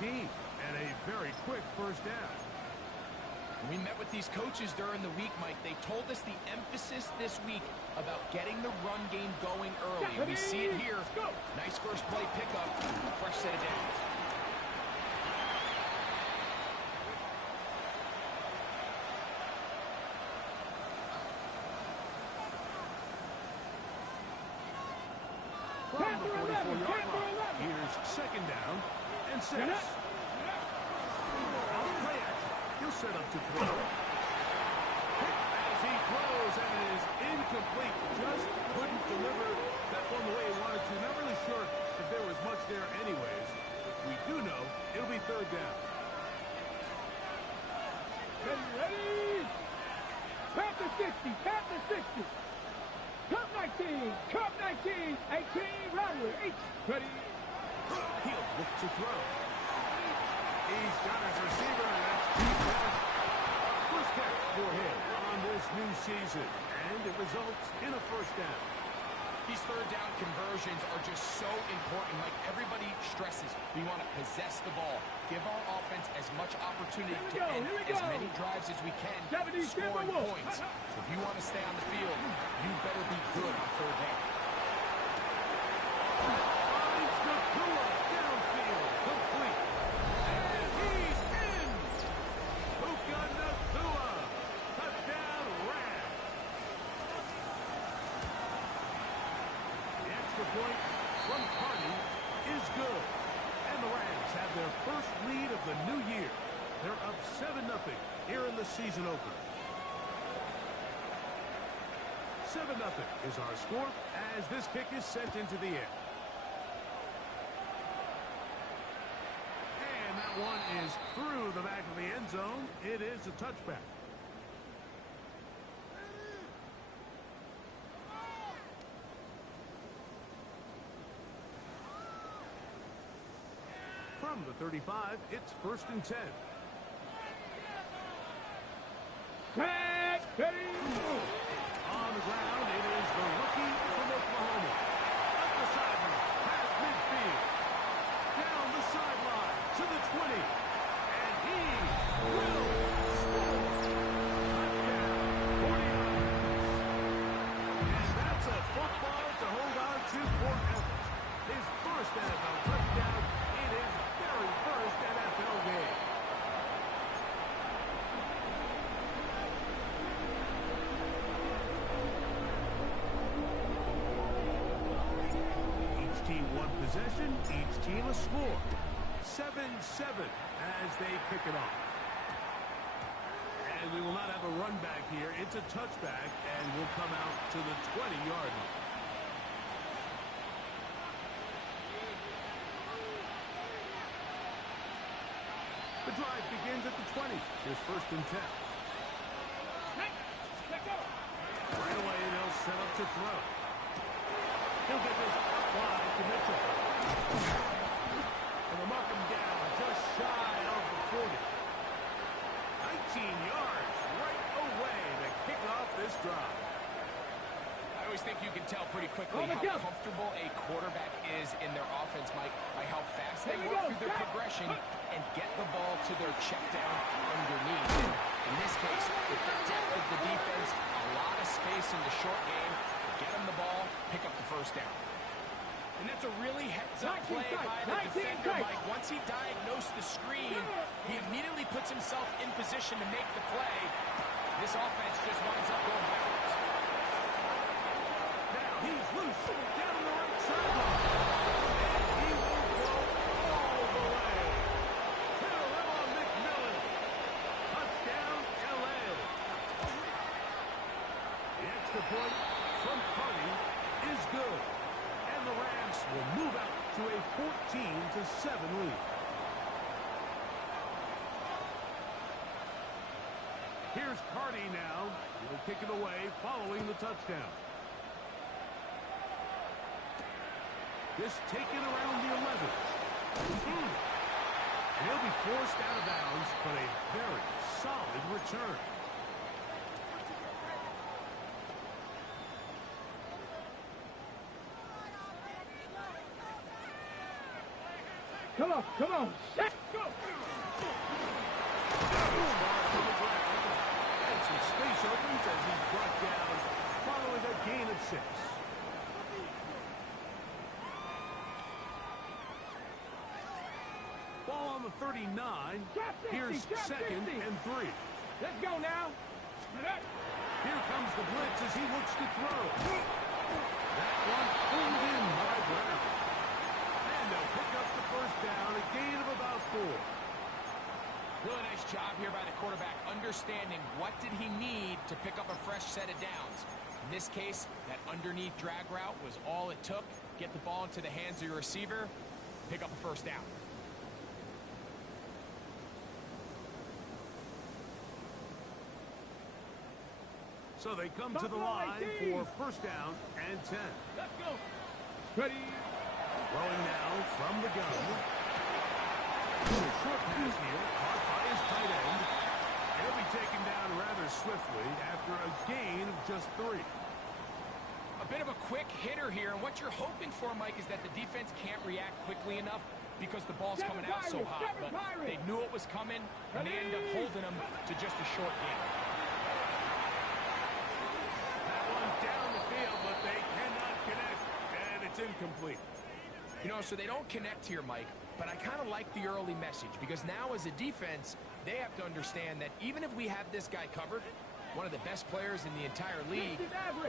team and a very quick first down. We met with these coaches during the week, Mike. They told us the emphasis this week about getting the run game going early. And we see it here. Nice first play pickup. Fresh set of downs. From the 44-yard line, here's second down and 6. Off play action. He'll set up to throw. As he throws, and it is incomplete. Just couldn't deliver that one the way he wanted to. Not really sure if there was much there anyways. We do know it'll be third down. Ready? Tap the 60, tap the 60. Cup 19, Cup 19, 18, Rattler, 8. Ready? He'll look to throw. He's got his receiver, and that's deep down. First catch for him on this new season, and it results in a first down. These third down conversions are just so important. Like everybody stresses, we want to possess the ball. Give our offense as much opportunity to end as many drives as we can, scoring points. So if you want to stay on the field, you better be good on third down. Finds Nakua downfield, complete. And he's in! Puka Nakua, touchdown Rams. The extra point from Carney is good. And the Rams have their first lead of the new year. They're up 7-0 here in the season opener. 7-0 is our score as this kick is sent into the air. And that one is through the back of the end zone. It is a touchback. From the 35, it's 1st and 10. Tag, ready? On the ground, it is the rookie from Oklahoma. Up the sideline, past midfield. Down the sideline to the 20. And he will score. Touchdown, 49. And that's a football to hold on to forever. His first NFL touchdown in his very first NFL game. Each team one possession, each team a score. 7-7 as they kick it off. And we will not have a run back here. It's a touchback, and we'll come out to the 20-yard line. The drive begins at the 20. Here's 1st and 10. Right away, they'll set up to throw. He'll get this up wide to Mitchell. And they'll mark him down just shy of the 40. 19 yards right away to kick off this drive. I always think you can tell pretty quickly how comfortable a quarterback is in their offense, Mike, by how fast they work through their progression and get the ball to their check down underneath. In this case, with the depth of the defense, a lot of space in the short game, get them the ball, pick up the first down. And that's a really heads-up play by the defender, Mike. Once he diagnosed the screen, he immediately puts himself in position to make the play. This offense just winds up going backwards. Now he's loose down the right sideline. And he will go all the way. To Lamar McMillan. Touchdown, L.A. The extra point from Carney is good. And the Rams will move out to a 14-7 lead. Here's Carney now. He'll kick it away following the touchdown. This taken around the 11. And he'll be forced out of bounds, but a very solid return. Come on, come on. 29. Trap 60, Here's trap 2nd 60. and 3. Let's go now. Here comes the blitz as he looks to throw. That one pulled in by Brown. And they'll pick up the first down, a gain of about 4. Really nice job here by the quarterback, understanding what did he need to pick up a fresh set of downs. In this case, that underneath drag route was all it took. Get the ball into the hands of your receiver, pick up a first down. So they come to the line for first down and 10. Let's go. Ready. Throwing now from the gun. A short pass here, caught by his tight end. He'll be taken down rather swiftly after a gain of just 3. A bit of a quick hitter here, and what you're hoping for, Mike, is that the defense can't react quickly enough because the ball's coming out so hot. But they knew it was coming, and they end up holding them to just a short gain. That one down the field, but they cannot connect, and it's incomplete. You know, so they don't connect here, Mike, but I kind of like the early message because now as a defense, they have to understand that even if we have this guy covered, one of the best players in the entire league,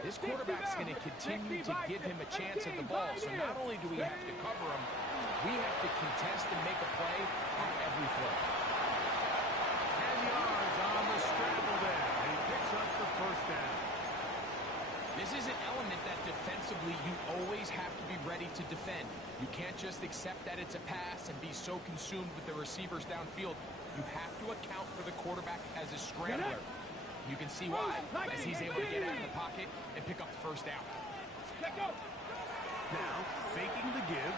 this quarterback's going to continue to give him a chance at the ball. So not only do we have to cover him, we have to contest and make a play on every throw. 10 yards on the scramble there, and he picks up the first down. This is an element that defensively you always have to be ready to defend. You can't just accept that it's a pass and be so consumed with the receivers downfield. You have to account for the quarterback as a scrambler. You can see why, as he's able to get out of the pocket and pick up the first down. Let's go. Now, faking the give.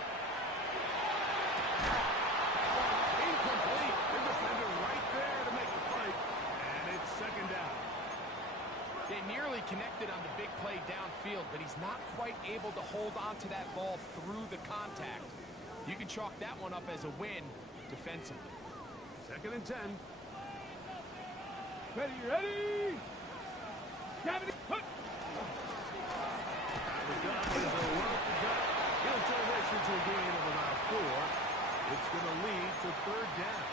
Incomplete. The defender right there to make the play. And it's second down. They nearly connected on the big play downfield, but he's not quite able to hold on to that ball through the contact. You can chalk that one up as a win defensively. 2nd and 10. Ready, ready. 70. Put. The gun is a rope to gut. He'll turn this into a gain of about 4. It's going to lead to third down.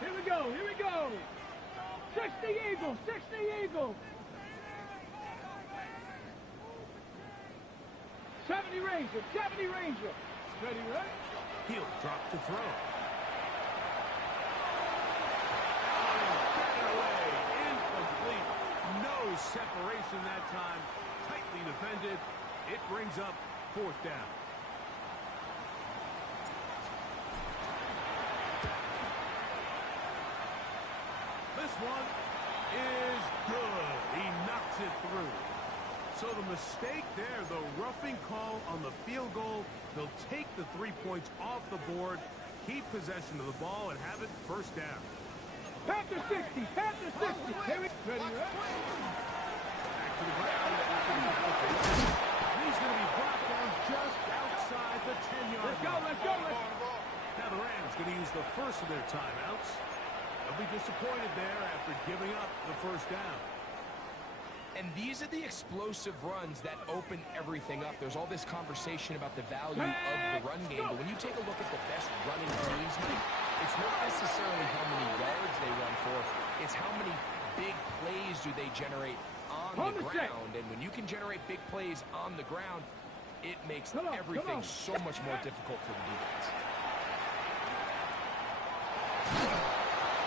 Here we go, here we go. 60 Eagles, 60 Eagles. 70 Ranger, 70 Ranger. Ready, ready? He'll drop to throw. Incomplete. No separation that time. Tightly defended. It brings up fourth down. This one is good. He knocks it through. So the mistake there, the roughing call on the field goal, they'll take the 3 points off the board, keep possession of the ball, and have it first down. Panther 60, Panther 60. Here we ready, ready? Back to the ground. He's going to be brought down just outside the 10-yard line. Let's go, let's go, let's go. Now the Rams going to use the first of their timeouts. They'll be disappointed there after giving up the first down. And these are the explosive runs that open everything up. There's all this conversation about the value of the run game, but when you take a look at the best running teams, Mike, it's not necessarily how many yards they run for, it's how many big plays do they generate on the ground. And when you can generate big plays on the ground, it makes everything so much more difficult for the defense.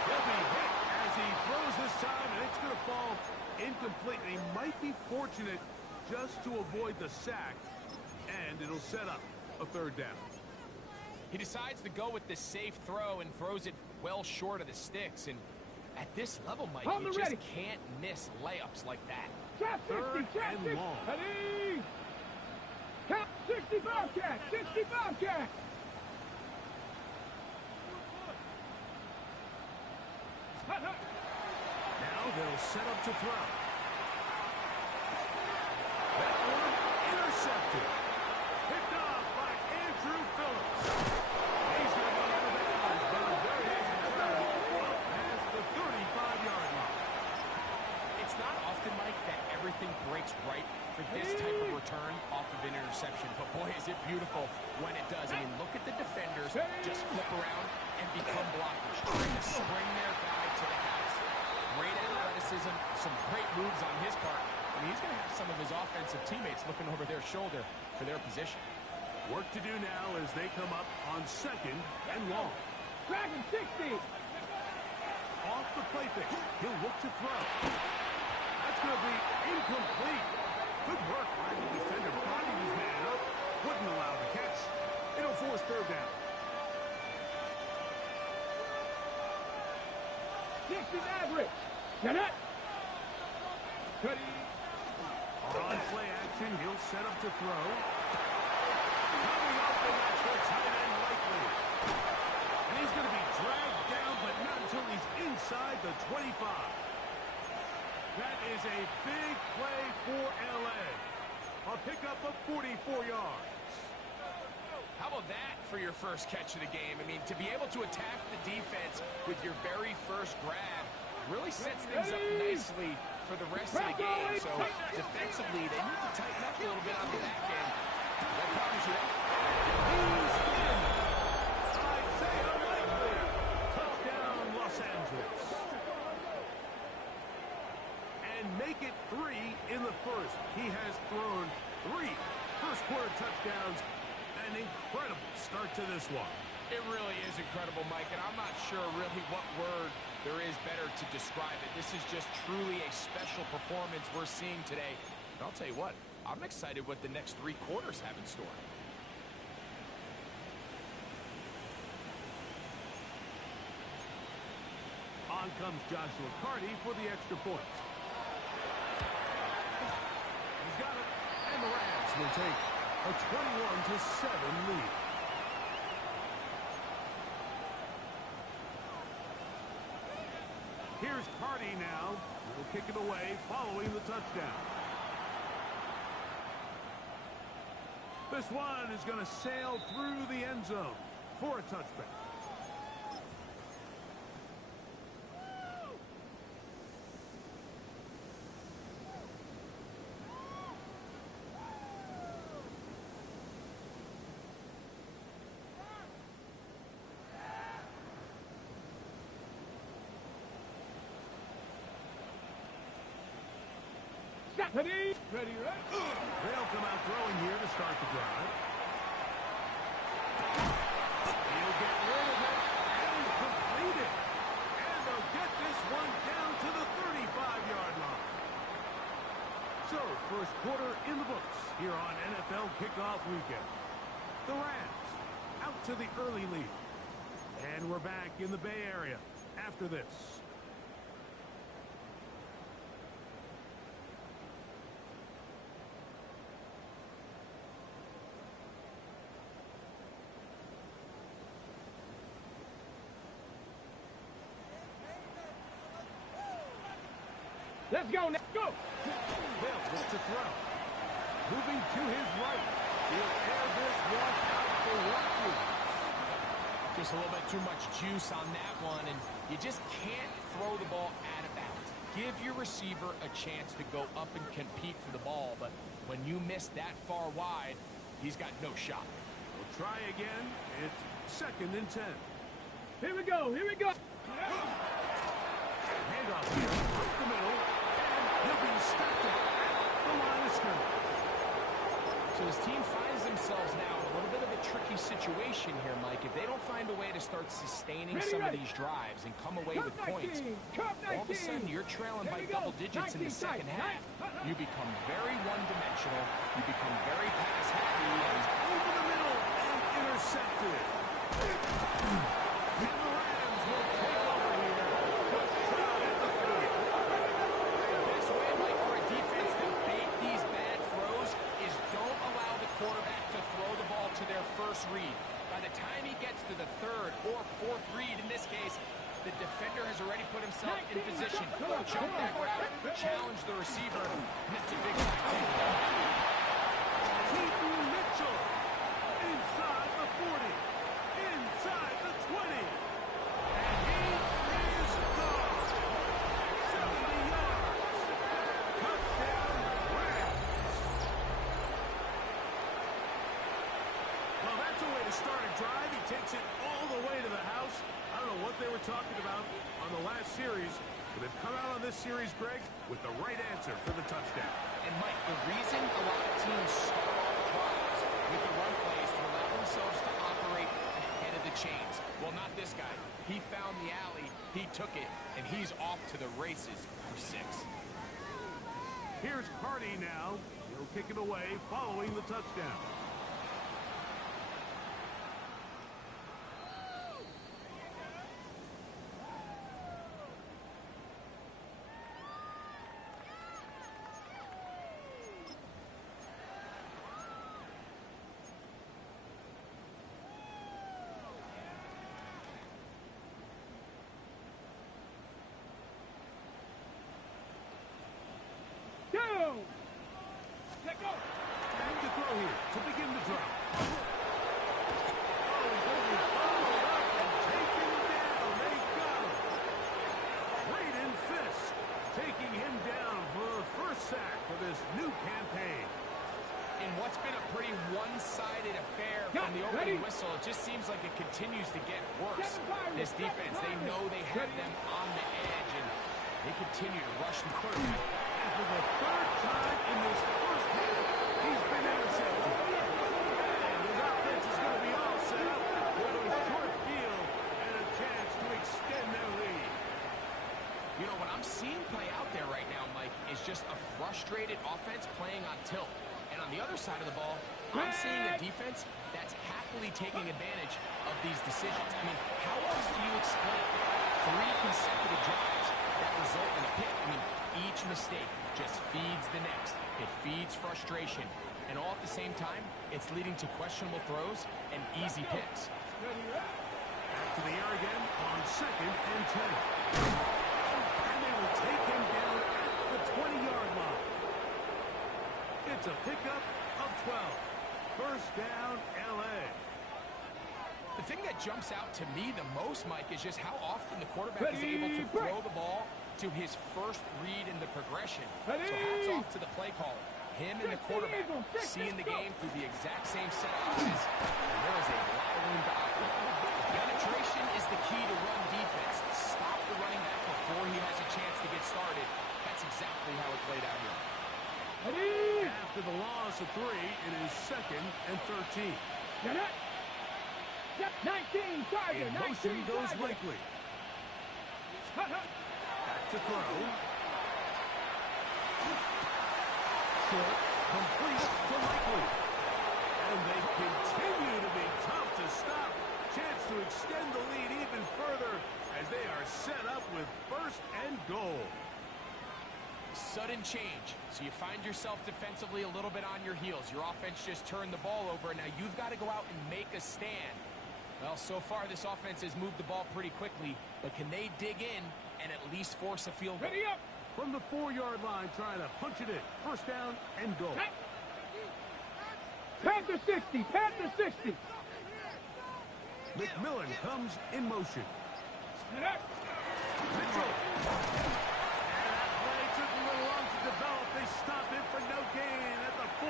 He'll be hit as he throws this time, and it's going to fall incomplete. And he might be fortunate just to avoid the sack, and it'll set up a third down. He decides to go with the safe throw and throws it well short of the sticks. And at this level, Mike, you just can't miss layups like that. Third and long. Ready? Count 60 Bobcat, 60 Bobcat. Now they'll set up to throw. That one intercepted. Picked off by Andrew Phillips. He's going to go out of bounds, but a very easy turn up past the 35-yard line. It's not often, Mike, that everything breaks right for this type of return off of an interception. But, boy, is it beautiful when it does. I mean, look at the defenders just flip around and become blockers, trying to spring their guy to the house. Great athleticism, some great moves on his part. I mean, he's going to have some of his offensive teammates looking over their shoulder for their position. Work to do now as they come up on 2nd and long. Dragon 60. Off the play fake. He'll look to throw. That's going to be incomplete. Good work by the defender. Bodied his man up. Wouldn't allow the catch. It'll force 3rd down. 60 average. Get it. Cuddy. On play action, he'll set up to throw. Coming up, and that's the tight end likely. And he's going to be dragged down, but not until he's inside the 25. That is a big play for L.A. A pickup of 44 yards. How about that for your first catch of the game? I mean, to be able to attack the defense with your very first grab really sets things up nicely for the rest of the game. So defensively, they need to tighten up a little bit on the back end. That bothers you out. He's in. I'd say unlikely. Touchdown, Los Angeles. And make it 3 in the first. He has thrown 3 first-quarter touchdowns. An incredible start to this one. It really is incredible, Mike, and I'm not sure really what word there is better to describe it. This is just truly a special performance we're seeing today. And I'll tell you what, I'm excited what the next 3 quarters have in store. On comes Joshua Carty for the extra point. He's got it, and the Rams will take a 21-7 lead. Here's Carty now. He'll kick it away following the touchdown. This one is going to sail through the end zone for a touchback. Ready, ready, right? They'll come out throwing here to start the drive. He'll get rid of it and complete it. And they'll get this one down to the 35-yard line. So, first quarter in the books here on NFL Kickoff Weekend. The Rams out to the early lead. And we're back in the Bay Area after this. Let's go now. Go. They'll look to throw. Moving to his right. He'll air this one out for Watkins. Just a little bit too much juice on that one, and you just can't throw the ball out of bounds. Give your receiver a chance to go up and compete for the ball, but when you miss that far wide, he's got no shot. We'll try again. It's 2nd and 10. Here we go. Here we go. Handoff here up the middle, and he'll be stopped at the line of scrimmage. So his team finds themselves now in a little bit of a tricky situation here, Mike. If they don't find a way to start sustaining some of these drives and come away with points, all of a sudden you're trailing by double digits in the second half. You become very one-dimensional. You become very pass-happy. And Over the middle and intercepted. And the Rams will take over here. Good shot at the 30. the best way, Mike, for a defense to bait these bad throws is don't allow the quarterback to throw the ball to their first read. By the time he gets to the 3rd or 4th read, in this case, the defender has already put himself in position. Jump that route, challenge the receiver, and it's a big play. Keaton Mitchell inside the 40, inside the 20, and he is gone. 70 yards. takes it all the way to the house. I don't know what they were talking about on the last series, but they've come out on this series, Greg, with the right answer for the touchdown. And, Mike, the reason a lot of teams start off drives with the run play is to allow themselves to operate ahead of the chains. Well, not this guy. He found the alley, he took it, and he's off to the races for 6. Here's Hardy now. He'll kick it away following the touchdown. Let go. And to throw here to begin the drop. Taking him down for a first sack for this new campaign. In what's been a pretty one-sided affair from the opening whistle, it just seems like it continues to get worse. This defense, they know they have them on the edge, and they continue to rush the quarterback. And for the third time in this first half, he's been intercepted. And his offense is going to be all set up with a short field and a chance to extend their lead. You know, what I'm seeing play out there right now, Mike, is just a frustrated offense playing on tilt. And on the other side of the ball, I'm seeing a defense that's happily taking advantage of these decisions. I mean, how else do you explain 3 consecutive drives that result in a pick? I mean, each mistake just feeds the next. It feeds frustration. And all at the same time, it's leading to questionable throws and easy picks. Back to the air again on 2nd and 10. Take him down at the 20-yard line. It's a pickup of 12. First down, L.A. The thing that jumps out to me the most, Mike, is just how often the quarterback is able to throw the ball to his first read in the progression. So hats off to the play caller. Him and the quarterback seeing the game through the exact same set of eyes. And there is a lot of room to operate. Penetration is the key to run defense. Stop the running back before he has a chance to get started. That's exactly how it played out here. After the loss of 3, it is 2nd and 13. 19, target. In motion goes Likely. Back to throw. Short, complete to Likely. And they continue to be tough to stop. Chance to extend the lead even further as they are set up with 1st and goal. Sudden change. So you find yourself defensively a little bit on your heels. Your offense just turned the ball over. Now you've got to go out and make a stand. Well, so far this offense has moved the ball pretty quickly, but can they dig in and at least force a field goal? Ready up. From the 4-yard line, trying to punch it in. First down and goal. Panther 60. Panther 60. McMillan comes in motion. Mitchell. And that play took a little long to develop. They stopped it for no gain at the 4.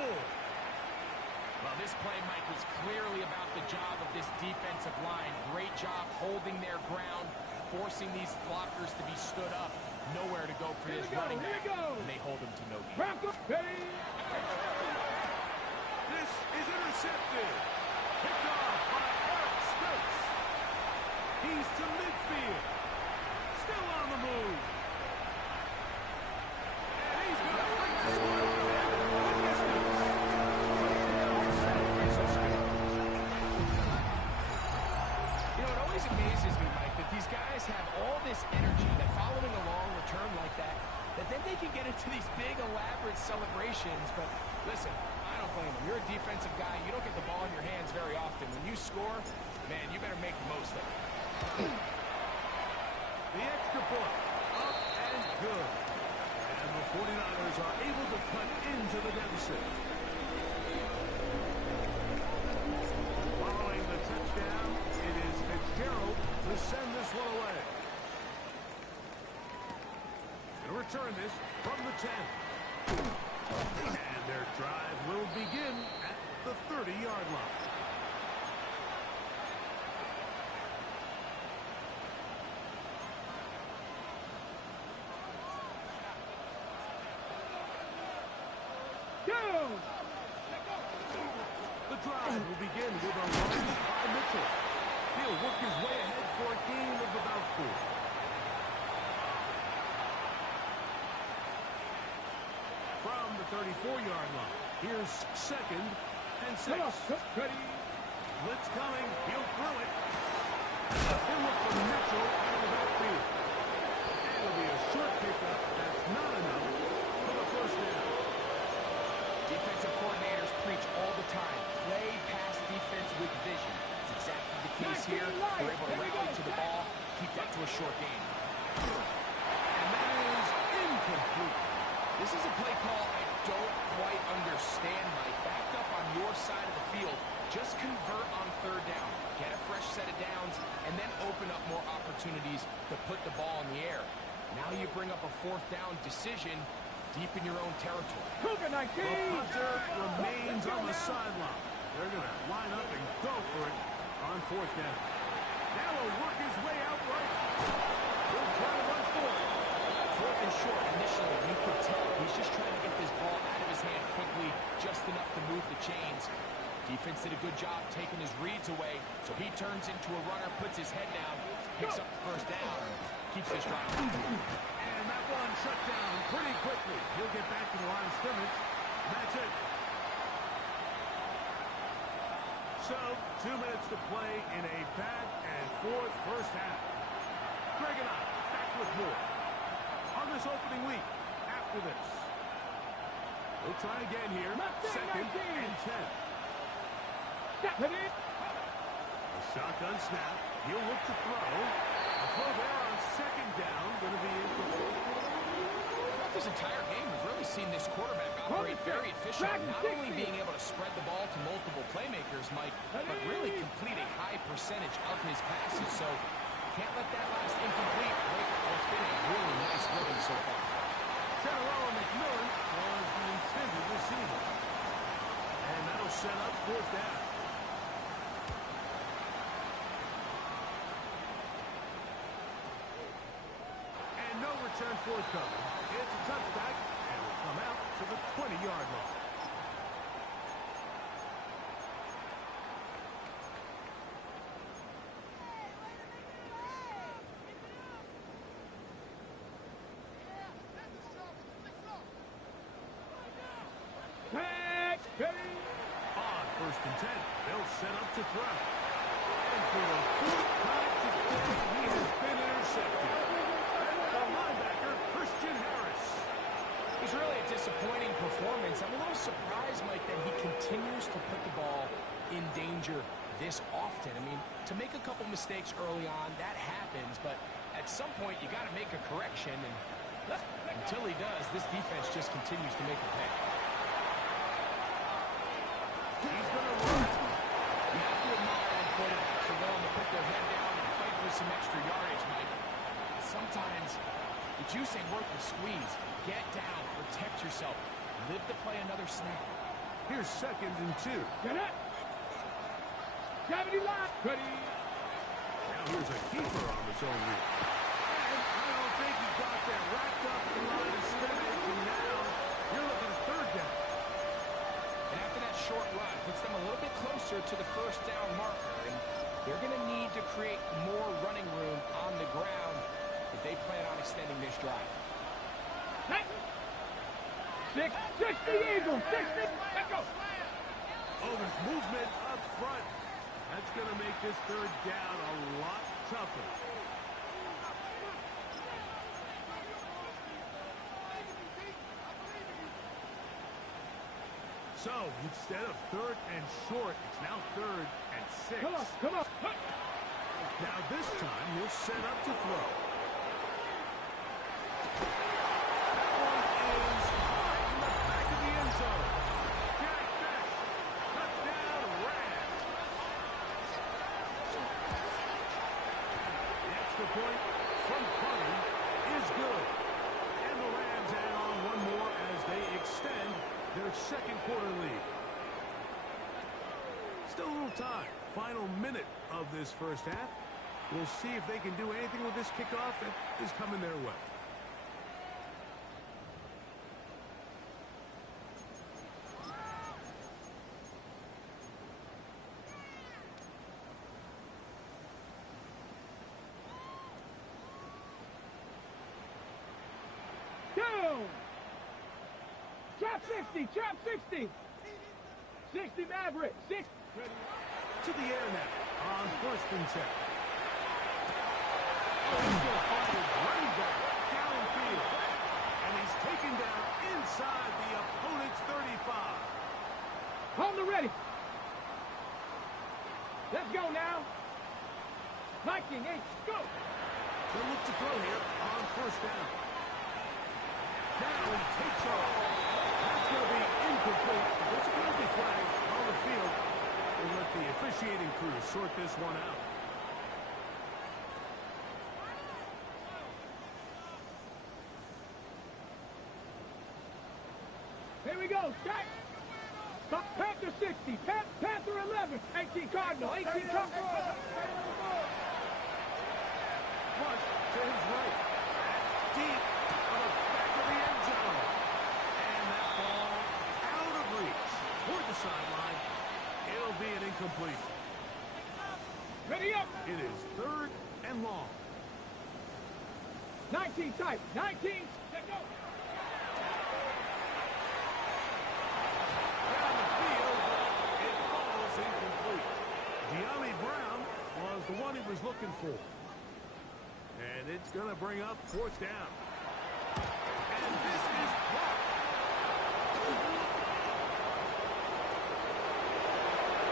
Well, this play, Mike, was clearly about the job of this defensive line. Great job holding their ground, forcing these blockers to be stood up. Nowhere to go for this running back. And they hold him to no gain. This is intercepted. Picked off by Eric Stokes. He's to midfield. Still on the move. And he's going to break this one. You know, it always amazes me, Mike, that these guys have all this energy, that following a long return like that then they can get into these big, elaborate celebrations. But listen, I don't blame them. You're a defensive guy. You don't get the ball in your hands very often. When you score, man, you better make the most of it. The extra point, up and good. And the 49ers are able to cut into the deficit. Following the touchdown, it is Fitzgerald to send this one away. And return this from the 10. And their drive will begin at the 30-yard line. the drive will begin with a run by Mitchell. He'll work his way ahead for a gain of about 4. From the 34-yard line, here's 2nd and 6. Blitz coming. He'll throw it. He'll look for Mitchell out of the backfield. It'll be a short pickup. That's not enough for the first down. Defensive coordinators preach all the time. Play pass defense with vision. It's exactly the case here. They're able to rally to the ball, keep that to a short gain. And that is incomplete. This is a play call I don't quite understand, Mike. Backed up on your side of the field, just convert on 3rd down. Get a fresh set of downs, and then open up more opportunities to put the ball in the air. Now you bring up a 4th down decision deep in your own territory. The punter remains on the sideline. They're going to line up and go for it on 4th down. Now he'll work his way out right. He'll try to run for it. 4th and short, initially, you could tell he's just trying to get this ball out of his hand quickly, just enough to move the chains. Defense did a good job taking his reads away, so he turns into a runner, puts his head down, picks up the 1st down, keeps this drive. And that one shut down pretty quickly. He'll get back to the line of scrimmage. That's it. So, 2 minutes to play in a back and forth first half. Greg and I back with more on this opening week after this. We'll try again here. 2nd and 10. A shotgun snap. He'll look to throw. A throw there on 2nd down. Going to be incomplete. Throughout this entire game, we've really seen this quarterback operate very efficiently, not only being able to spread the ball to multiple playmakers, Mike, but really complete a high percentage of his passes. So can't let that last incomplete break what's been a really nice rhythm so far. General McMillan was the intended receiver. And that'll set up 4th down. And no return forthcoming. It's a touchback, and will come out to the 20-yard line. On 1st and 10, they'll set up to throw. And for the 4th time today, he has been intercepted. The linebacker, Christian Harris. It's really a disappointing performance. I'm a little surprised, Mike, that he continues to put the ball in danger this often. I mean, to make a couple mistakes early on, that happens, but at some point, you got to make a correction, and until he does, this defense just continues to make a pay. He's going to run. You have to admire when quarterbacks are willing to put their head down and fight for some extra yardage, Mike. Sometimes the juice ain't worth the squeeze. Get down, protect yourself, live to play another snap. Here's 2nd and 2. Get it. Gravity line. Ready. Now here's a keeper on the zone read. And I don't think he got that wrapped up in the line of scrimmage, and now you're looking at 3rd down. And after that short run, puts them a little bit closer to the 1st down marker, and they're going to need to create more running room on the ground if they plan on extending this drive. 60 Eagles. 60. Let's go. Oh, there's movement up front. That's going to make this 3rd down a lot tougher. So, instead of 3rd and short, it's now 3rd and 6. Come on. Now this time, he'll set up to throw. That one is high in the back of the end zone. Jack Beck, touchdown Rams. The extra point from Curry is good. And the Rams add on one more as they extend their 2nd quarter lead. Still a little time. Final minute of this first half. We'll see if they can do anything with this kickoff that is coming their way. Boom! Trap 60, trap 60. 60 Maverick, 6. To the air now on first and 10. Oh, he's going to find his running back downfield. And he's taken down inside the opponent's 35. On the ready. Let's go now. 19, 8, go. He'll look to throw here on first down. Now he takes off. That's going to be incomplete. There's a penalty flag on the field. We'll let the officiating crew sort this one out. Here we go. Panther 60. Panther 11. 18 Cardinal. 18 Cardinal. Flush to his right. Deep on the back of the end zone. And that ball out of reach toward the sideline. It'll be an incompletion. Ready up. It is third and long. 19 tight. 19. Let's go. Down the field, it falls incomplete. De'Ami Brown was the one he was looking for. And it's going to bring up fourth down. And this is blocked.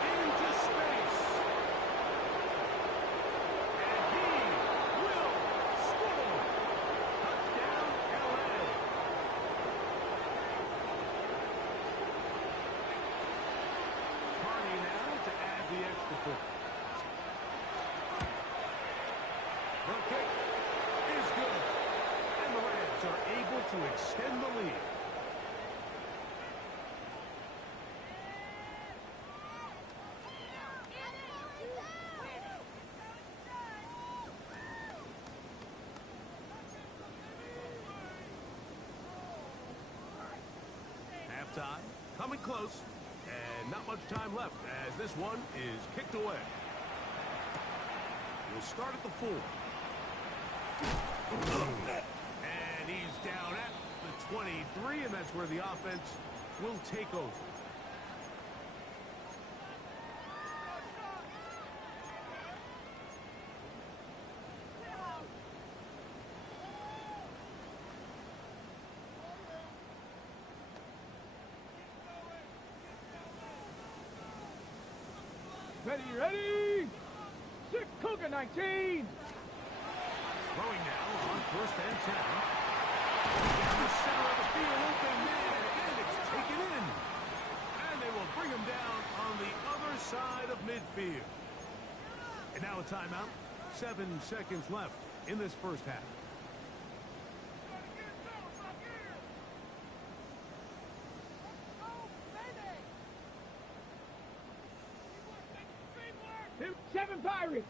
Into space. And he will score. Touchdown, LA. Carney now to add the extra point. The kick is good. And the Rams are able to extend the lead. Halftime, coming close, and not much time left as this one is kicked away. We'll start at the 4. And he's down at the 23, and that's where the offense will take over. Ready. 6 Cougar 19. Throwing now on first and 10. Down the center of the field, open man, and it's taken in. And they will bring him down on the other side of midfield. And now a timeout. 7 seconds left in this first half.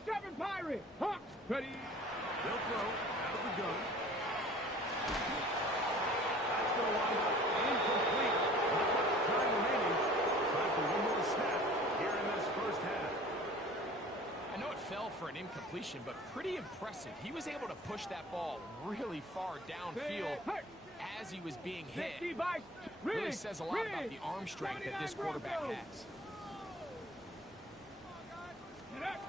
Seven Pirates. Hawks. Ready. They'll throw out of the gun. That's going to wind up incomplete. Not much time remaining. Time for one more snap here in this first half. I know it fell for an incompletion, but pretty impressive. He was able to push that ball really far downfield as he was being hit. Really says a lot about the arm strength that this quarterback has. Back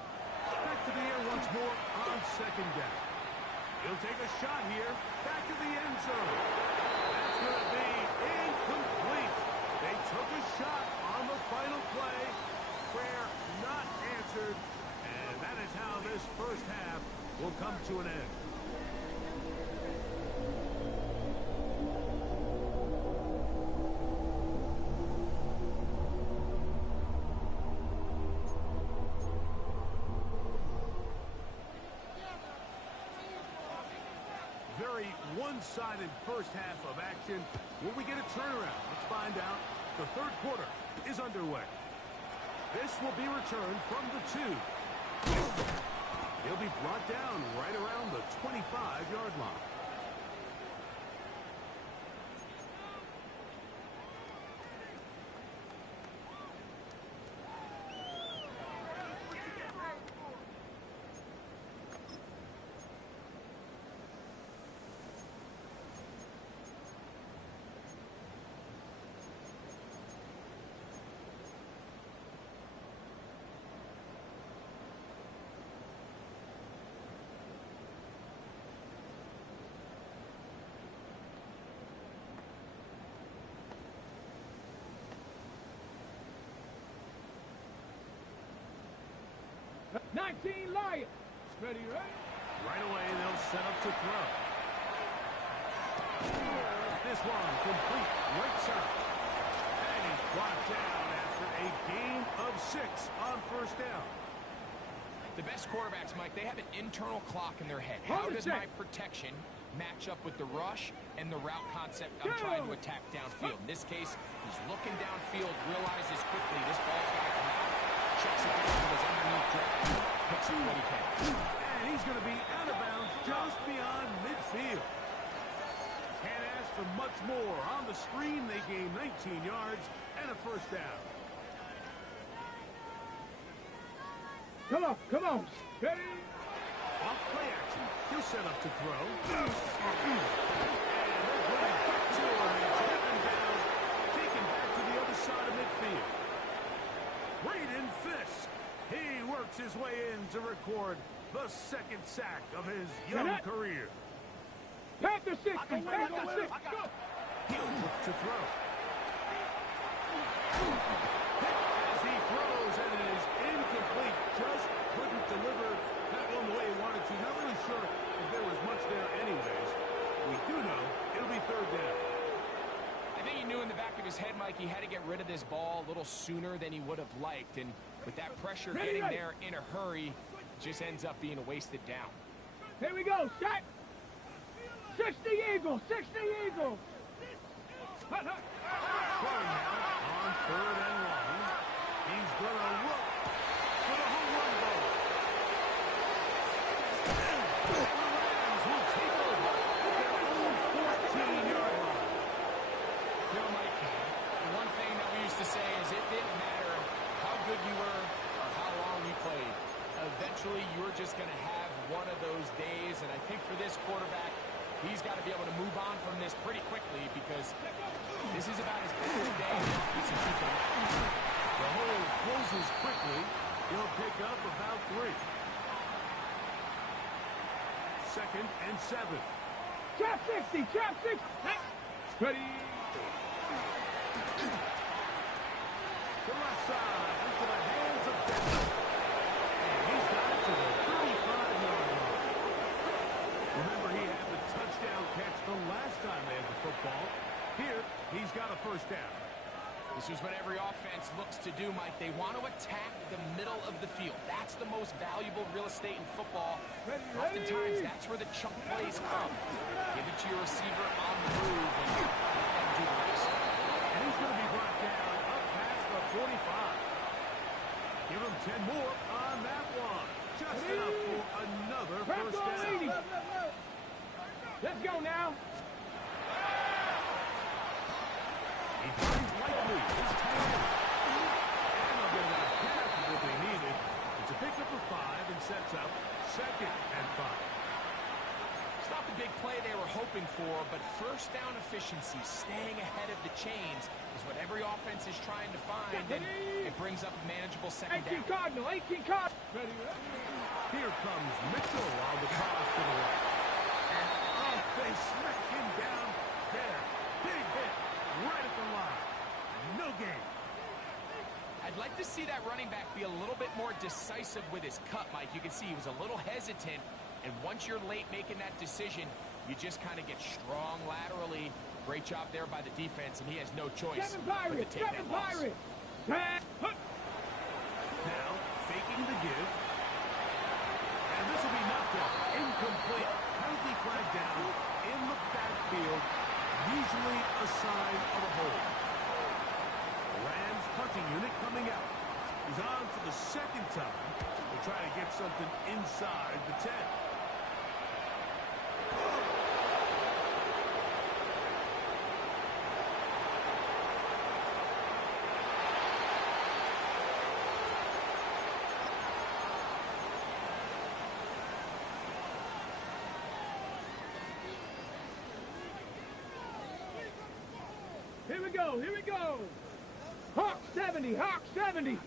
to the air once more on second down. He'll take a shot here. Back to the end zone. That's going to be incomplete. They took a shot on the final play. Prayer not answered. And that is how this first half will come to an end. Very one-sided first half of action. Will we get a turnaround? Let's find out. The third quarter is underway. This will be returned from the 2. He'll be brought down right around the 25-yard line. 19, Lion. Ready, ready? Right away, they'll set up to throw. This one complete right side. And he's brought down after a gain of 6 on first down. The best quarterbacks, Mike, they have an internal clock in their head. How does my protection match up with the rush and the route concept I'm trying to attack downfield? In this case, he's looking downfield, realizes quickly this ball's got to come out, checks it down with his underneath drag, picks it when he can. And he's going to be out of bounds just beyond midfield. Can't ask for much more. On the screen, they gain 19 yards and a first down. Come on, come on. Ready? Off play action. He'll set up to throw. And they're going back to him. And taken down. Taken back to the other side of midfield. Braden Fisk. He works his way in to record the second sack of his young career. Panther 60. Panther 60. Go. He'll look to throw. As he throws, and it is incomplete. Just couldn't deliver that one the way he wanted to. Not really sure if there was much there anyways. We do know it'll be third down. I think he knew in the back of his head, Mike, he had to get rid of this ball a little sooner than he would have liked. And with that pressure getting there in a hurry, it just ends up being a wasted down. Here we go. Set. 60 Eagles. 60 Eagles. Throwing now on third and long. He's going to look for the home run ball. And the Rams will take over at their own 14-yard line. You know, Mike, the one thing that we used to say is it didn't matter how good you were or how long you played. Eventually, you were just going to have one of those days, and I think for this quarterback, he's got to be able to move on from this pretty quickly because this is about as big a day as he can. The hole closes quickly. He'll pick up about 3. Second and 7. Trap 60. Trap 60. Ready. To left side into the hands of Denver. And he's got it to the 35-yard line. Remember, he had the touchdown catch the last time they had the football. Here, he's got a first down. This is what every offense looks to do, Mike. They want to attack the middle of the field. That's the most valuable real estate in football. Oftentimes, that's where the chunk plays come. Give it to your receiver on the move and let them do the rest. And he's going to be brought down up past the 45. Give him 10 more on that one. Just enough for another first down. Let's go now. He finds Likely, his tight end. And they'll get about half of what they needed. It's a pickup of 5 and sets up second and 5. It's not the big play they were hoping for, but first down efficiency, staying ahead of the chains, is what every offense is trying to find, and it brings up a manageable second 18 down. Cardinal. 18 Cardinal. Ready. Here comes Mitchell on the cross to the right. And oh, they smack him down there. Big hit right at the line. No gain. I'd like to see that running back be a little bit more decisive with his cut, Mike. You can see he was a little hesitant, and once you're late making that decision, you just kind of get strong laterally. Great job there by the defense, and he has no choice but to take that loss. Now, faking the give. And this will be knocked out. Incomplete. Penalty flag down in the backfield. Usually a sign of a hold. Rams punting unit coming out. He's on for the second time. They're trying to get something inside the 10. Here we go. Here we go. Hawk 70. Hawk 70.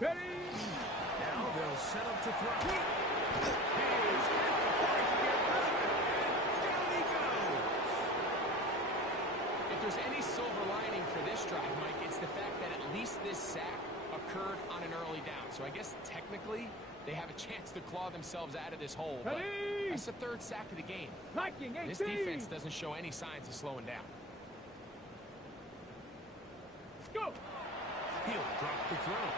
Ready. Now they'll set up to throw. He's hit the point to get rid of it, and down he goes. If there's any silver lining for this drive, Mike, it's the fact that at least this sack occurred on an early down. So I guess technically they have a chance to claw themselves out of this hole. But that's the third sack of the game. This defense doesn't show any signs of slowing down. Go! He'll drop the throw.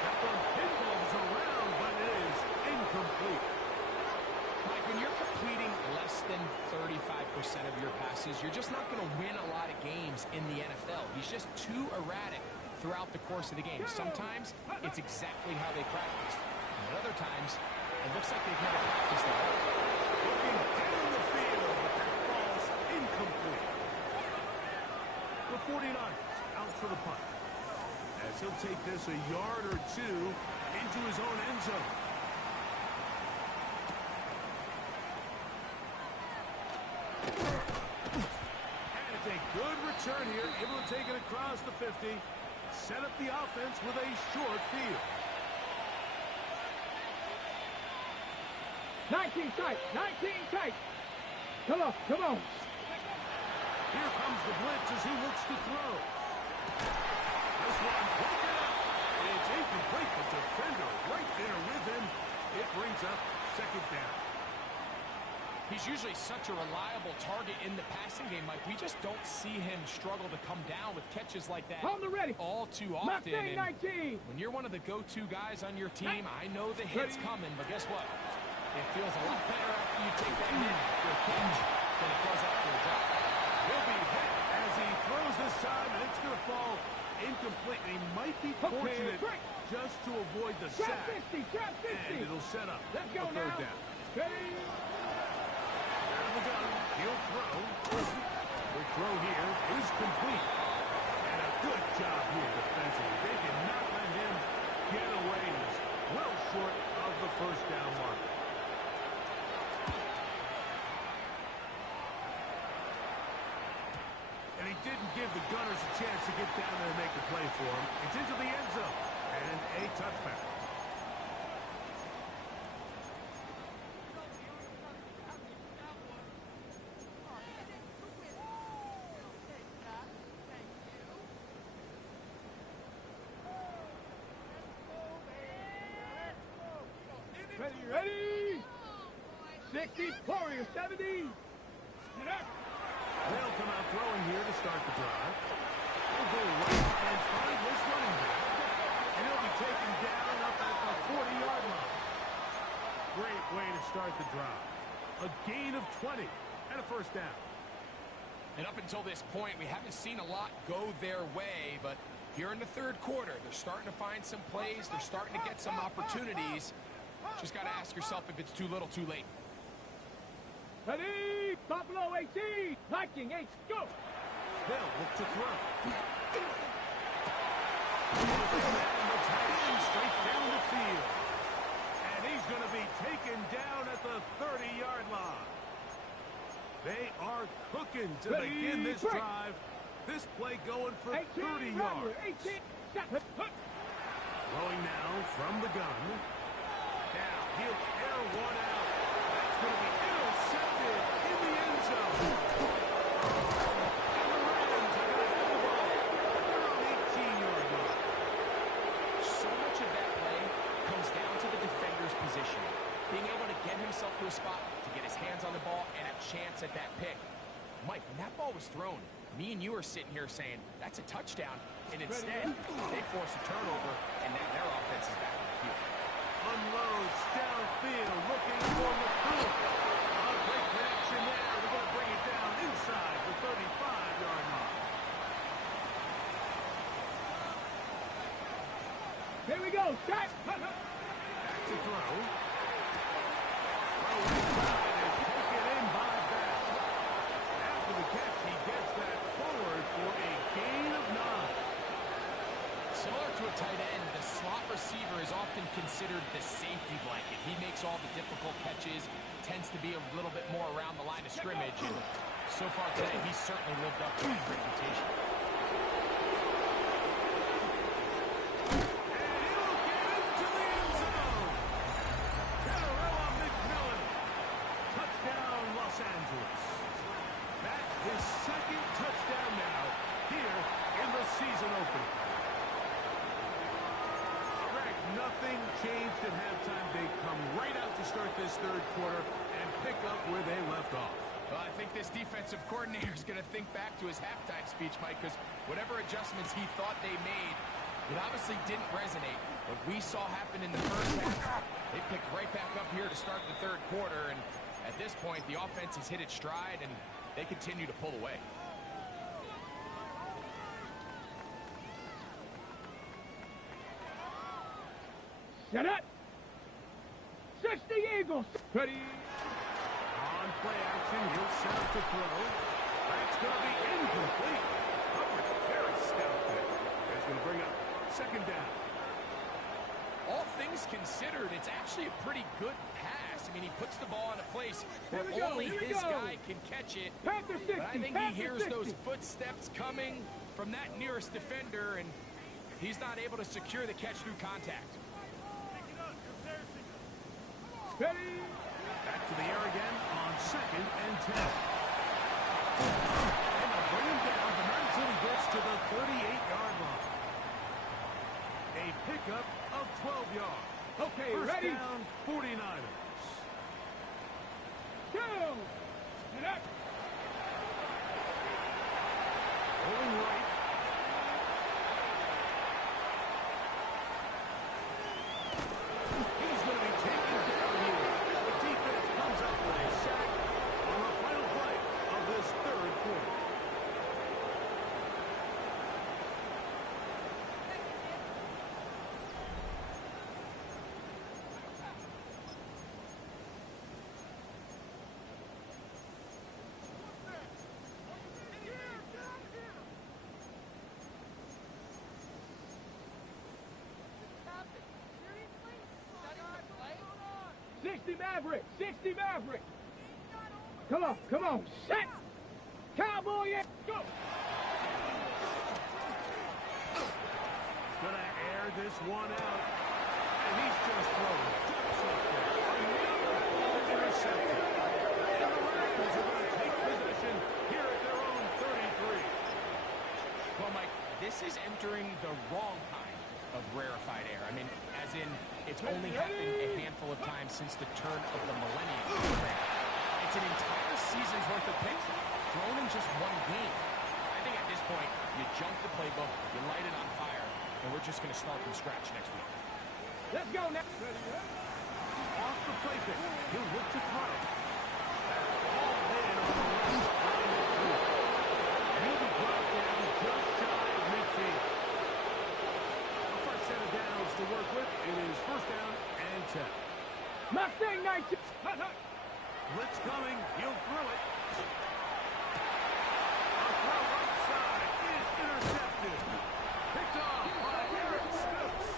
That one pinballs around, but it is incomplete. Mike, when you're completing less than 35% of your passes, you're just not going to win a lot of games in the NFL. He's just too erratic throughout the course of the game. Sometimes it's exactly how they practice. And other times, it looks like they've never practiced at all. Looking down the field, but that ball's incomplete. The 49ers out for the punt, as he'll take this a yard or two into his own end zone. And it's a good return here, able to take it across the 50, set up the offense with a short field. 19 tight, 19 tight. Come on, come on. Here comes the blitz as he looks to throw. This one broken up. It's incomplete. The defender right there with him. It brings up second down. He's usually such a reliable target in the passing game, Mike. We just don't see him struggle to come down with catches like that On the ready. all too often. Mustang And 19. when you're one of the go-to guys on your team, I know the hit's coming, but guess what? It feels a lot better after you take that hit after a catch than it does after a drop. He'll be hit as he throws this time, and it's going to fall incomplete. He might be fortunate just to avoid the Trap sack. 50, trap 50. And it'll set up Let's go a third now. down. Ready? Out of the gun, he'll throw. The throw here is complete. And a good job here defensively. They did not let him get away. He's well short of the first down mark. And he didn't give the Gunners a chance to get down there and make a play for him. It's into the end zone. And a touchback. Ready, ready. 60, Warrior 70. They'll come out throwing here to start the drive. He'll go right and find his running back. And he'll be taken down up at the 40-yard line. Great way to start the drive. A gain of 20 and a first down. And up until this point, we haven't seen a lot go their way, but here in the third quarter, they're starting to find some plays. They're starting to get some opportunities. Just got to ask yourself if it's too little, too late. Ready, Buffalo 18, Viking 8, go. They'll look to throw. Straight down the field. And he's going to be taken down at the 30-yard line. They are cooking to begin this drive. This play going for 30 yards. 18, Throwing now from the gun. Now he'll air one out. That's going to be intercepted in the end zone. And the Rams are going to have the ball. They're on 18-yard line. So much of that play comes down to the defender's position. Being able to get himself to a spot, to get his hands on the ball, and a chance at that pick. Mike, when that ball was thrown, me and you are sitting here saying, that's a touchdown. And instead, they force a turnover, and now their offense is back on the field. Unloads downfield, looking for McCool. A great connection there. They're going to bring it down inside the 35-yard line. Here we go, shot. Back to throw. Throw inside is taken in by Beck. After the catch, he gets that forward for a gain of 9. Similar to a tight end, the slot receiver is often considered the safety blanket. He makes all the difficult catches, tends to be a little bit more around the line of scrimmage, and so far today, he's certainly lived up to his reputation. up where they left off. Well, I think this defensive coordinator is going to think back to his halftime speech, Mike, because whatever adjustments he thought they made, it obviously didn't resonate. What we saw happen in the first half, they picked right back up here to start the third quarter, and at this point, the offense has hit its stride, and they continue to pull away. Set up. 60 Eagles. Ready. On play action, he'll set up to throw. That's going to be incomplete. Coverage very stout there. That's going to bring up second down. All things considered, it's actually a pretty good pass. I mean, he puts the ball in a place where only his guy can catch it. But I think he hears those footsteps coming from that nearest defender, and he's not able to secure the catch through contact. Ready. Back to the air again on second and 10. And they'll bring him down, but not until he gets to the 38-yard line. A pickup of 12 yards. Okay, First ready. down, 49ers. Go. Set up. Rolling right. He's going to be taken down here. The defense comes up with a sack on the final play of this third quarter. Maverick. 60 Maverick. Come on. Set. Cowboy. Go. Gonna air this one out. And he's just thrown. Another interception. And the Radicals are going to take possession here at their own 33. Well, Mike, this is entering the wrong kind of rarefied air. I mean, as in, it's only happened a handful of times since the turn of the millennium. It's an entire season's worth of picks thrown in just one game. I think at this point, you jump the playbook, you light it on fire, and we're just going to start from scratch next week. Let's go now. Off the play pick. He'll look to throw. That's all in on the left side of the field. And he'll be brought down just shy of midfield. A first set of downs to work with. It is first down and 10. Mustang 19. Blitz coming. He'll throw it. A throw right side is intercepted. Picked off by Eric Stokes.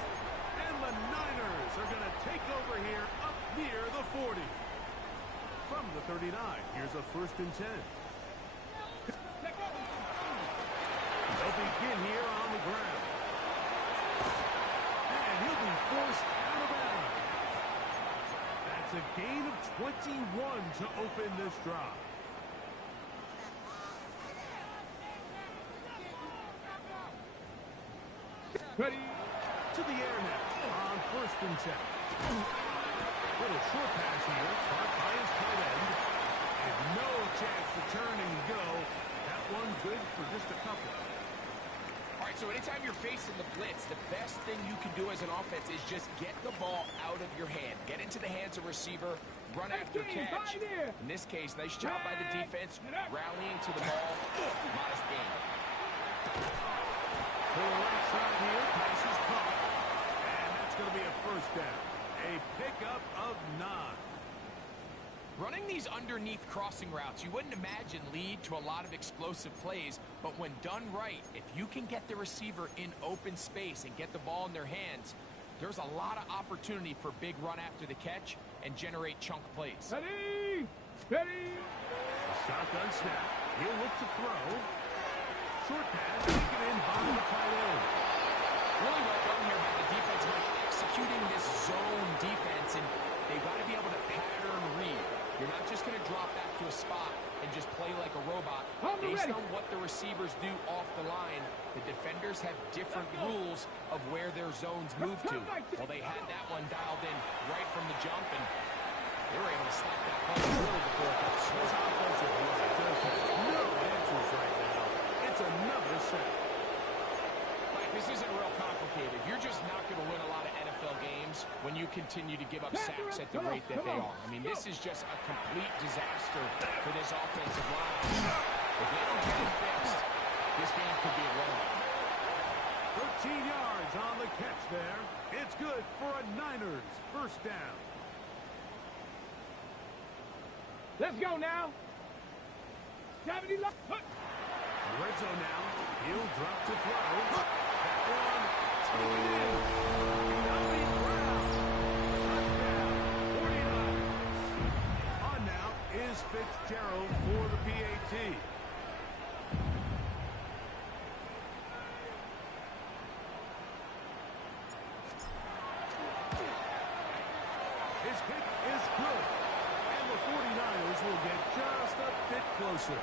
And the Niners are going to take over here up near the 40. From the 39, here's a first and 10. They'll begin here on the ground. And he'll be forced out of bounds. That's a gain of 21 to open this drive. Ready. To the air now on first and 10. Little short pass here, caught by his tight end. And no chance to turn and go. That one good for just a couple. All right, so anytime you're facing the blitz, the best thing you can do as an offense is just get the ball out of your hand. Get into the hands of receiver, run after catch. In this case, nice job by the defense, rallying to the ball. Modest gain. To the right side here, pass is caught. And that's going to be a first down. A pickup of 9. Running these underneath crossing routes, you wouldn't imagine lead to a lot of explosive plays, but when done right, if you can get the receiver in open space and get the ball in their hands, there's a lot of opportunity for big run after the catch and generate chunk plays. Ready. Ready. Shotgun snap. He'll look to throw. Short pass, taken in by the tight end. Really well done here by the defense, Mike, executing this zone defense, and they've got to be able to pattern read. You're not just going to drop back to a spot and just play like a robot. Based on what the receivers do off the line, the defenders have different rules of where their zones move to. Well, they had that one dialed in right from the jump, and they were able to stop that play really before continue to give up sacks at the rate that they are. I mean, this is just a complete disaster for this offensive line. If they don't get it fixed, this game could be a blowout. 13 yards on the catch there. It's good for a Niners first down. Let's go now. 70 left. Red zone now. He'll drop to throw. That one taken in. Melvin Brown. Touchdown. 49. On now is Fitzgerald for the PAT. His kick is good. And the 49ers will get just a bit closer.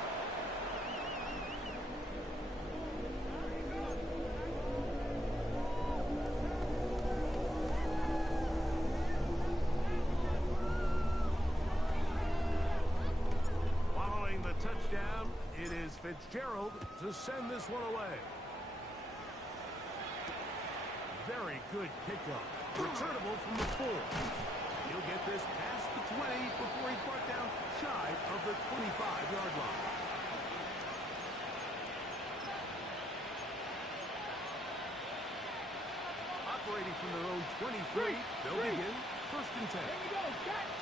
Following the touchdown, it is Fitzgerald to send this one away. Very good kickoff. Returnable from the 4. He'll get this past the 20 before he's brought down shy of the 25-yard line. Operating from their own 23, they'll begin first and 10. Here we go, catch.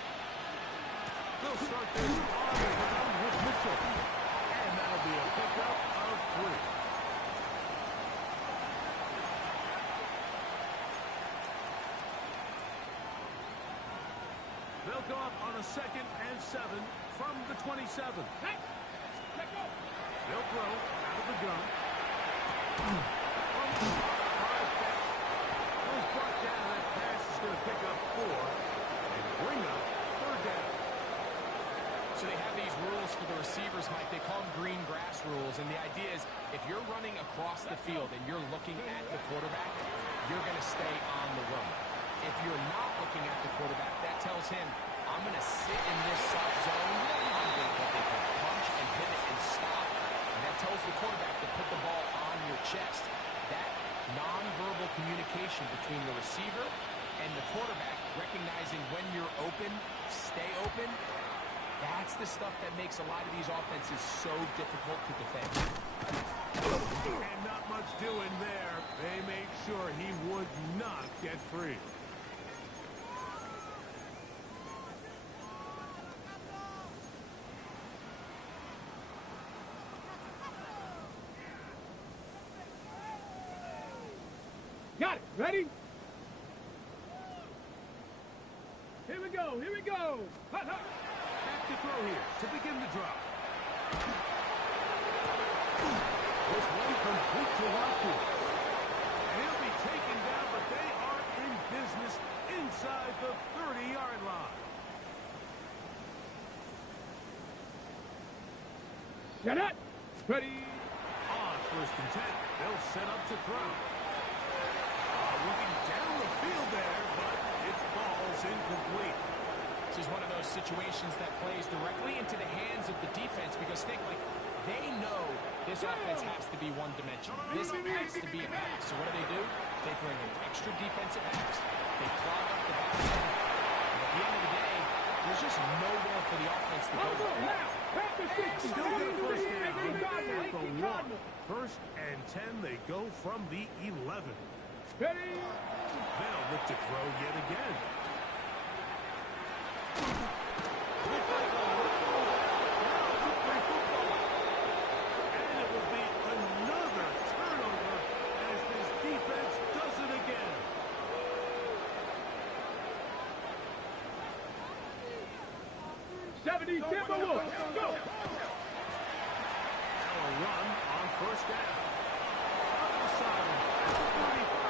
They'll start this on the ground with Mitchell. And that'll be a pickup of 3. They'll go up on a 2nd and 7 from the 27. Hey, check go. They'll throw out of the gun. From the 5 steps. Goes brought down. That pass is going to pick up 4 and bring up 3rd down. So they have these rules for the receivers, Mike. They call them green grass rules. And the idea is if you're running across the field and you're looking at the quarterback, you're going to stay on the run. If you're not looking at the quarterback, that tells him, I'm going to sit in this soft zone. I'm going to what they call punch and pivot and stop. And that tells the quarterback to put the ball on your chest. That nonverbal communication between the receiver and the quarterback, recognizing when you're open, stay open, that's the stuff that makes a lot of these offenses so difficult to defend. And not much doing there. They made sure he would not get free. Got it. Ready? Here we go. Here we go. Hut, hut. Back to throw here to begin the drop. This one complete to Watkins. And he'll be taken down, but they are in business inside the 30-yard line. Set it. Ready. On first and 10, they'll set up to throw. Looking down the field there, but its ball's incomplete. This is one of those situations that plays directly into the hands of the defense because think, like, they know this offense has to be one-dimensional. This has to be a pass. So what do? They bring in extra defensive backs. They clog up the back end. And at the end of the day, there's just nowhere for the offense to go. Still get a first down at the 1. First and 10, they go from the 11. Ready. They'll look to throw yet again. And it will be another turnover as this defense does it again. Timberwolves. Go. Now a run on first down. Up the sideline at the 35.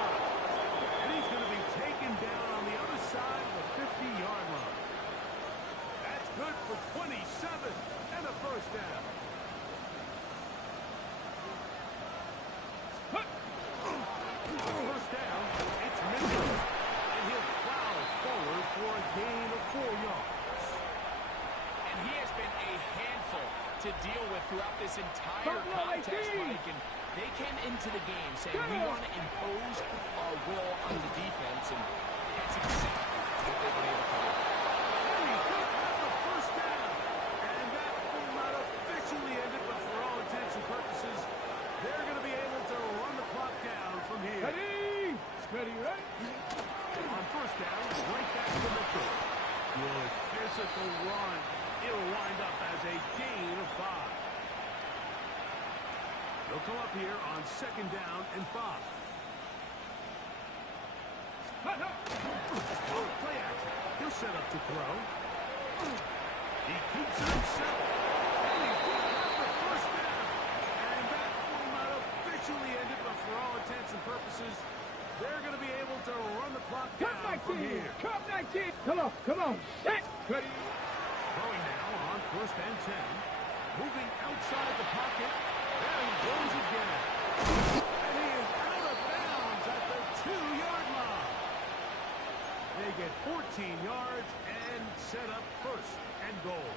And he's going to be taken down on the other side of the 50-yard line. That's good for 27 and a first down. First down, it's Mitchell. And he'll plow forward for a gain of 4 yards. And he has been a handful to deal with throughout this entire contest, Mike. And they came into the game saying, we want to impose our will on the defense. And that's exactly they've been able to do. And he's going to have the first down. And that will not officially end it, but for all intents and purposes, they're going to be able to run the clock down from here. Ready? Ready, right? On first down, right back to Mitchell. Good physical run. It'll wind up as a gain of 5. They'll come up here on second down and 5. Play action. He'll set up to throw. He keeps it himself. And he's going to have the first down. And that will not officially end it, but for all intents and purposes, they're going to be able to run the clock down from here. Come 19. Come on. Set. Ready. Throwing now on first and 10. Moving outside the pocket. There he goes again. And he is out of bounds at the 2-yard line. They get 14 yards and set up first and goal.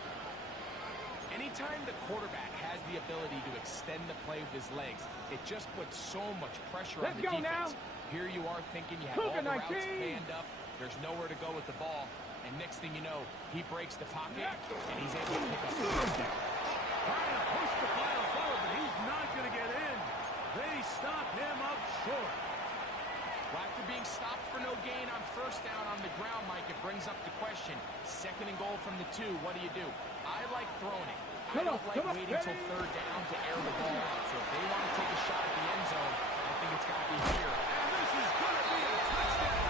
Anytime the quarterback has the ability to extend the play with his legs, it just puts so much pressure on the defense. Here you are thinking you have all the routes spanned up. There's nowhere to go with the ball. And next thing you know, he breaks the pocket, and he's able to pick up the first down. Trying to push the pile forward, but he's not going to get in. They stop him up short. Well, after being stopped for no gain on first down on the ground, Mike, it brings up the question. Second and goal from the 2, what do you do? I like throwing it. I don't like waiting till third down to air the ball out. So if they want to take a shot at the end zone, I think it's got to be here. And this is going to be a touchdown.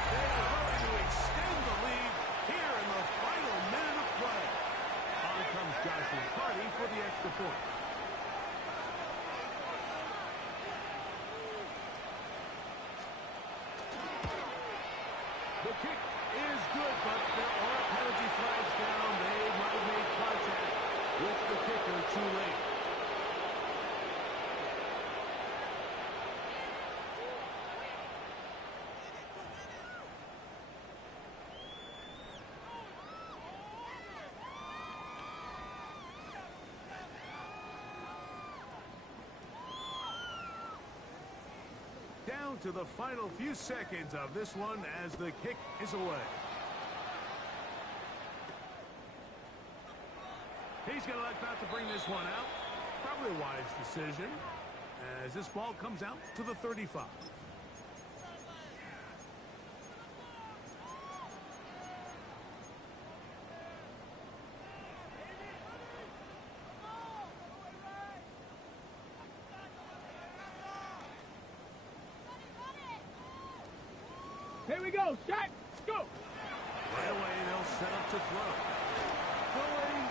They are going to extend the lead here in the final minute of play. On comes Joshua Party for the extra point. The kick is good, but there are penalty flags down. They might have made contact with the kicker too late. Down to the final few seconds of this one as the kick is away. He's going to elect not to bring this one out. Probably a wise decision as this ball comes out to the 35. Here we go. Set. Go. Right away, they'll set up to throw. Throwing